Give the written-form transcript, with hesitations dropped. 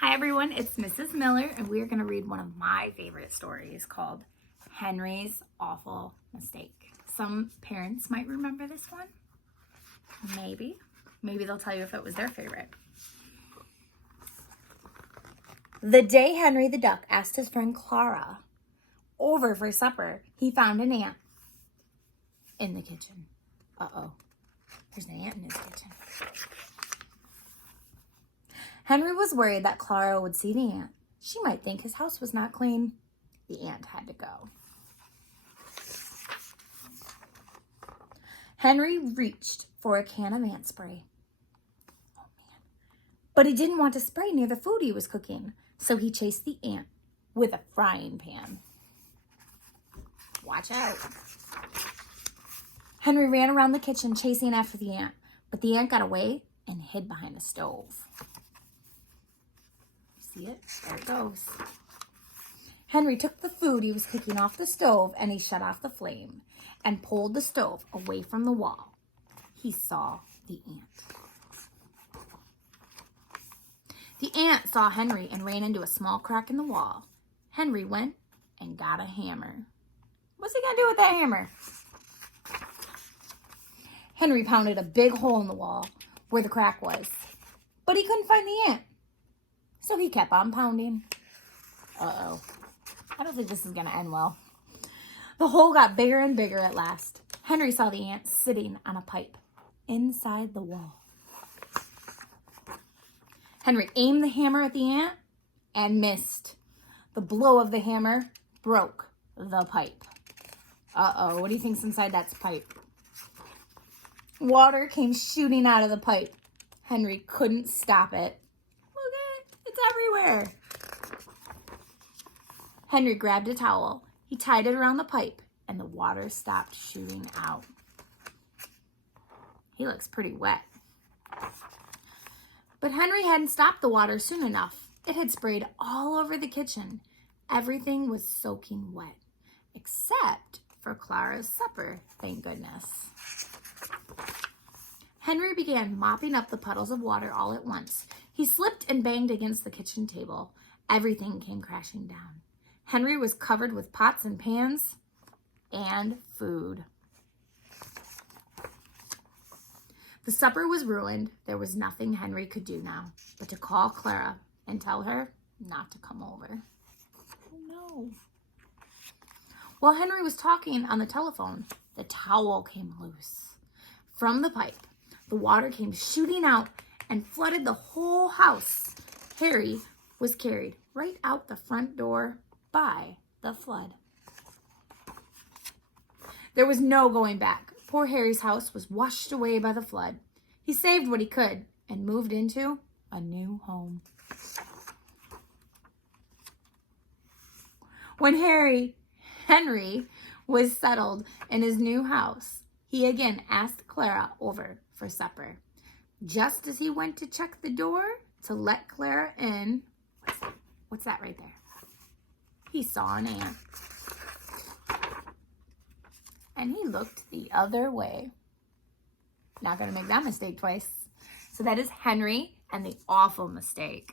Hi everyone, it's Mrs. Miller, and we are going to read one of my favorite stories called Henry's Awful Mistake. Some parents might remember this one. Maybe they'll tell you if it was their favorite. The day Henry the Duck asked his friend Clara over for supper, he found an ant in the kitchen. Uh-oh, there's an ant in his kitchen. Henry was worried that Clara would see the ant. She might think his house was not clean. The ant had to go. Henry reached for a can of ant spray. Oh man. But he didn't want to spray near the food he was cooking, so he chased the ant with a frying pan. Watch out. Henry ran around the kitchen chasing after the ant, but the ant got away and hid behind the stove. See it? There it goes. Henry took the food he was cooking off the stove and he shut off the flame and pulled the stove away from the wall. He saw the ant. The ant saw Henry and ran into a small crack in the wall. Henry went and got a hammer. What's he gonna do with that hammer? Henry pounded a big hole in the wall where the crack was, but he couldn't find the ant. So he kept on pounding. Uh-oh. I don't think this is going to end well. The hole got bigger and bigger at last. Henry saw the ant sitting on a pipe inside the wall. Henry aimed the hammer at the ant and missed. The blow of the hammer broke the pipe. Uh-oh. What do you think's inside that pipe? Water came shooting out of the pipe. Henry couldn't stop it. It's everywhere. Henry grabbed a towel. He tied it around the pipe, and the water stopped shooting out. He looks pretty wet. But Henry hadn't stopped the water soon enough. It had sprayed all over the kitchen. Everything was soaking wet, except for Clara's supper, thank goodness. Henry began mopping up the puddles of water all at once. He slipped and banged against the kitchen table. Everything came crashing down. Henry was covered with pots and pans and food. The supper was ruined. There was nothing Henry could do now but to call Clara and tell her not to come over. Oh no. While Henry was talking on the telephone, the towel came loose. From the pipe, the water came shooting out and flooded the whole house. Harry was carried right out the front door by the flood. There was no going back. Poor Harry's house was washed away by the flood. He saved what he could and moved into a new home. When Henry was settled in his new house, he again asked Clara over for supper. Just as he went to check the door to let Clara in, what's that right there? He saw an ant. And he looked the other way. Not going to make that mistake twice. So that is Henry and the Awful Mistake.